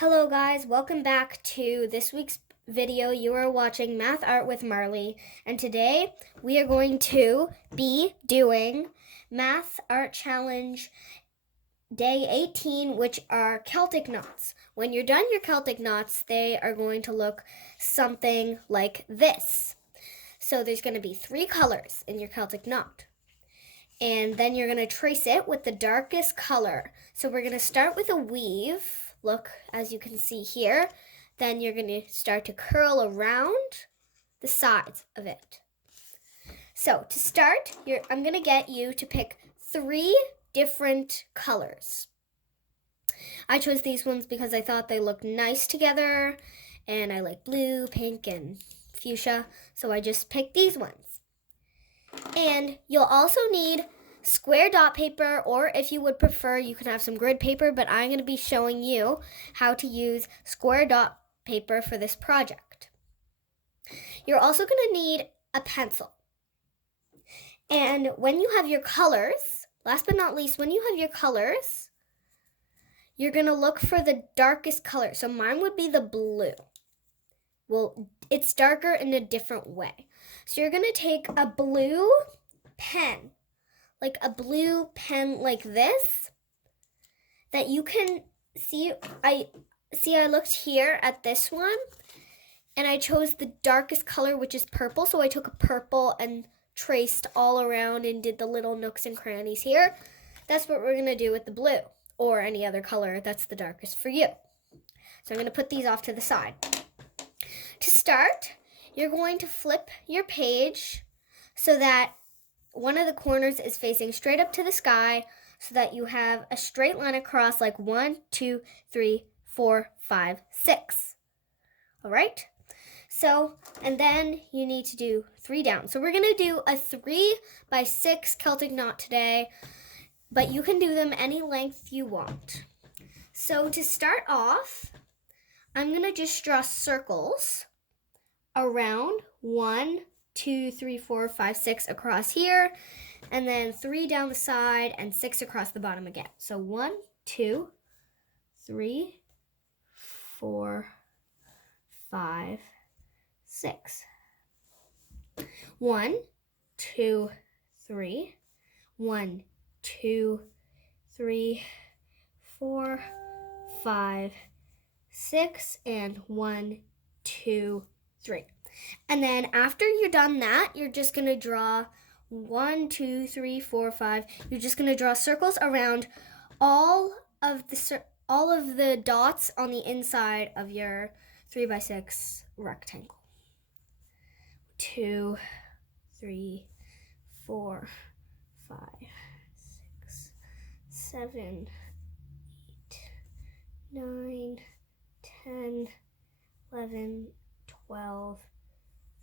Hello guys, welcome back to this week's video. You are watching Math Art with Marley, and today we are going to be doing Math Art Challenge Day 18, which are Celtic Knots. When you're done your Celtic Knots, they are going to look something like this. So there's going to be 3 colors in your Celtic Knot. And then you're going to trace it with the darkest color. So we're going to start with a weave. Look, as you can see here. Then you're going to start to curl around the sides of it. So to start, I'm going to get you to pick 3 different colors. I chose these ones because I thought they looked nice together. And I like blue, pink, and fuchsia. So I just picked these ones. And you'll also need square dot paper, or if you would prefer, you can have some grid paper, but I'm going to be showing you how to use square dot paper for this project. You're also going to need a pencil. And when you have your colors, last but not least, when you have your colors, you're going to look for the darkest color. So mine would be the blue. Well, it's darker in a different way. So you're going to take a blue pen, like a blue pen like this, that you can see. I looked here at this one, and I chose the darkest color, which is purple. So I took a purple and traced all around and did the little nooks and crannies here. That's what we're going to do with the blue, or any other color that's the darkest for you. So I'm going to put these off to the side. To start, you're going to flip your page so that one of the corners is facing straight up to the sky, so that you have a straight line across, like 1, 2, 3, 4, 5, 6. All right? So, and then you need to do 3 down. So we're going to do a 3 by 6 Celtic knot today, but you can do them any length you want. So to start off, I'm going to just draw circles around 1, 2, 3, 4, 5, 6 across here, and then 3 down the side and 6 across the bottom again. So 1, 2, 3, 4, 5, 6. 1, 2, 3. 1, 2, 3, 4, 5, 6, and 1, 2, 3. And then after you're done that, you're just going to draw 1, 2, 3, 4, 5. You're just going to draw circles around all of the dots on the inside of your 3 by 6 rectangle. 2, 3, 4, 5, 6, 7, 8, 9, 10, 11, 12,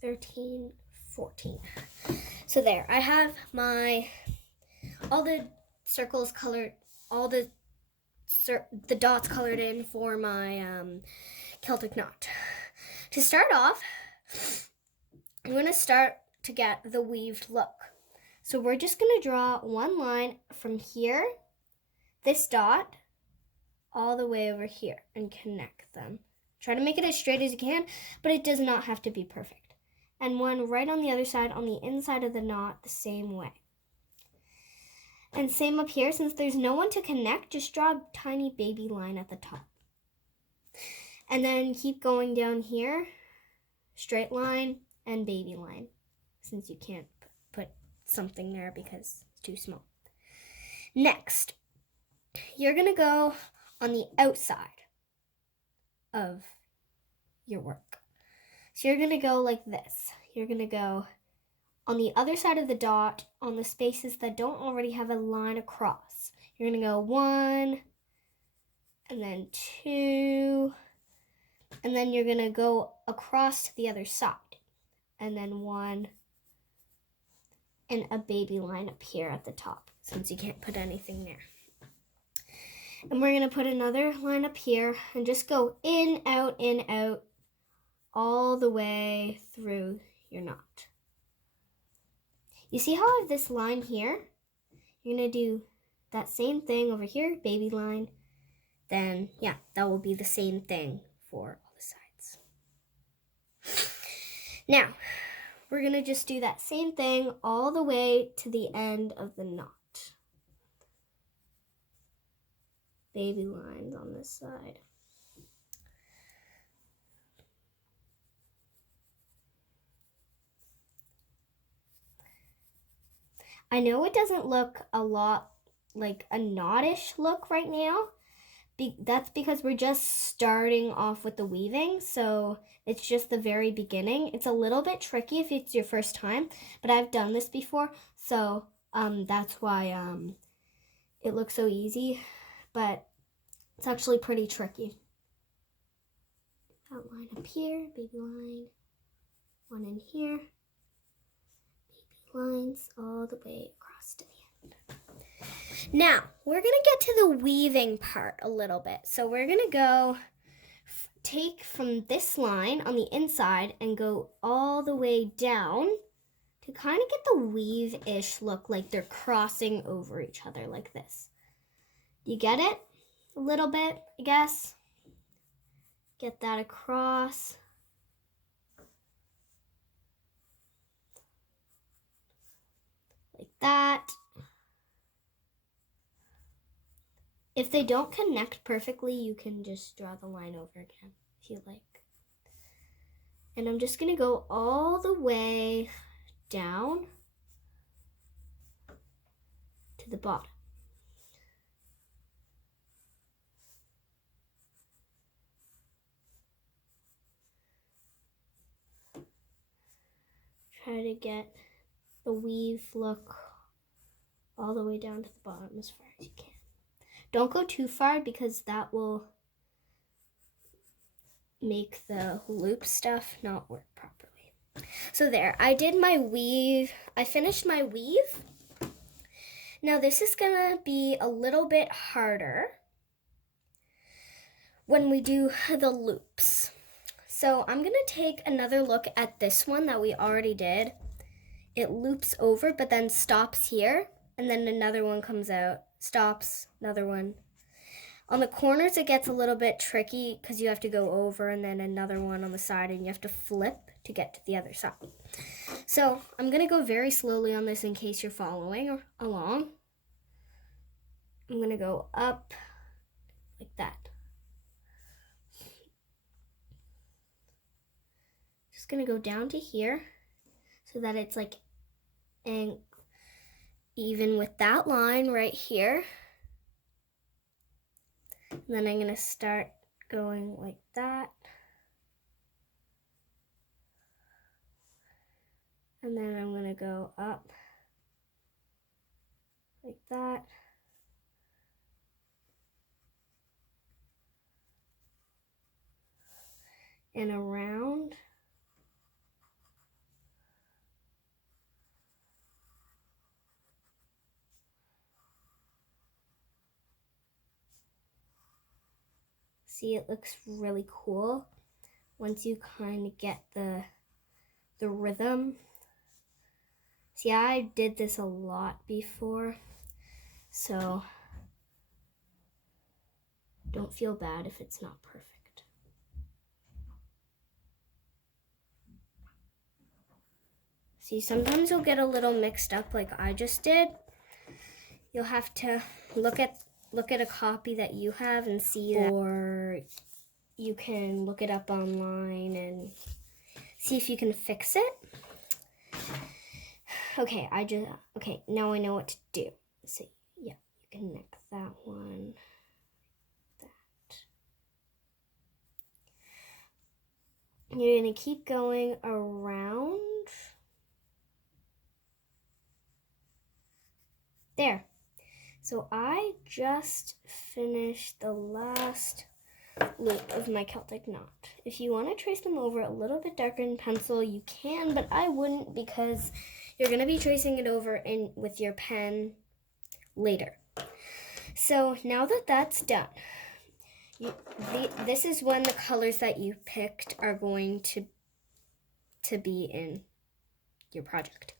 13, 14. So there, I have all the circles colored, all the dots colored in for my Celtic knot. To start off, I'm going to start to get the weaved look. So we're just going to draw one line from here, this dot, all the way over here, and connect them. Try to make it as straight as you can, but it does not have to be perfect. And one right on the other side, on the inside of the knot, the same way. And same up here, since there's no one to connect, just draw a tiny baby line at the top. And then keep going down here, straight line and baby line, since you can't put something there because it's too small. Next, you're going to go on the outside of your work. So you're going to go like this. You're going to go on the other side of the dot on the spaces that don't already have a line across. You're going to go 1, and then 2, and then you're going to go across to the other side, and then 1, and a baby line up here at the top, since you can't put anything there. And we're going to put another line up here and just go in, out, all the way through your knot. You see how I have this line here? You're going to do that same thing over here, baby line, then yeah, that will be the same thing for all the sides. Now, we're going to just do that same thing all the way to the end of the knot. Baby lines on this side. I know it doesn't look a lot like a knottish look right now. That's because we're just starting off with the weaving, so it's just the very beginning. It's a little bit tricky if it's your first time, but I've done this before, so that's why it looks so easy, but it's actually pretty tricky. That line up here, baby line, one in here, baby lines all the way across to the end. Now, we're going to get to the weaving part a little bit. So we're going to go take from this line on the inside and go all the way down to kind of get the weave-ish look, like they're crossing over each other like this. You get it? A little bit, I guess. Get that across. Like that. If they don't connect perfectly, you can just draw the line over again if you like. And I'm just gonna go all the way down to the bottom. Try to get the weave look all the way down to the bottom as far as you can. Don't go too far because that will make the loop stuff not work properly. So there, I did my weave. I finished my weave. Now this is gonna be a little bit harder when we do the loops. So I'm gonna take another look at this one that we already did. It loops over but then stops here, and then another one comes out, stops, another one. On the corners it gets a little bit tricky because you have to go over and then another one on the side, and you have to flip to get to the other side. So I'm gonna go very slowly on this in case you're following along. I'm gonna go up like that. Just gonna go down to here so that it's like even with that line right here. And then I'm gonna start going like that. And then I'm gonna go up like that. And around. See, it looks really cool once you kind of get the rhythm. See, I did this a lot before, so don't feel bad if it's not perfect. See, sometimes you'll get a little mixed up like I just did. You'll have to look at a copy that you have and see that, or you can look it up online and see if you can fix it. Okay, now I know what to do. So yeah, you connect that one, that. You're gonna keep going around. There. So I just finished the last loop of my Celtic knot. If you want to trace them over a little bit darker in pencil, you can, but I wouldn't because you're going to be tracing it over with your pen later. So now that that's done, this is when the colors that you picked are going to be in your project.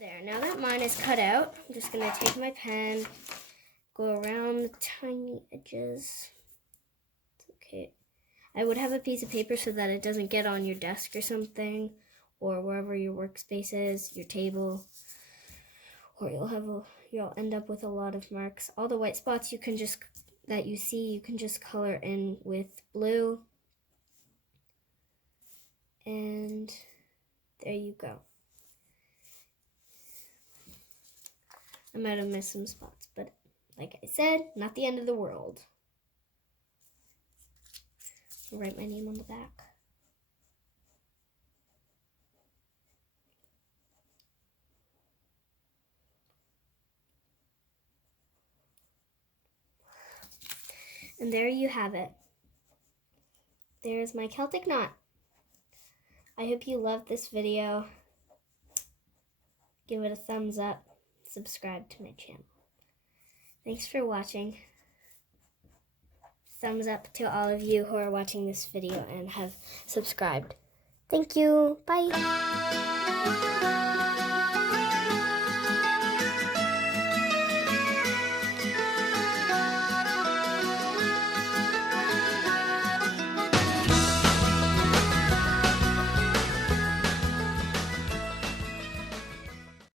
There, now that mine is cut out, I'm just going to take my pen, go around the tiny edges. It's okay. I would have a piece of paper so that it doesn't get on your desk or something, or wherever your workspace is, your table, or you'll end up with a lot of marks. All the white spots that you see, you can just color in with blue. And there you go. I might have missed some spots, but like I said, not the end of the world. I'll write my name on the back. And there you have it. There's my Celtic knot. I hope you loved this video. Give it a thumbs up. Subscribe to my channel. Thanks for watching. Thumbs up to all of you who are watching this video and have subscribed. Thank you. Bye.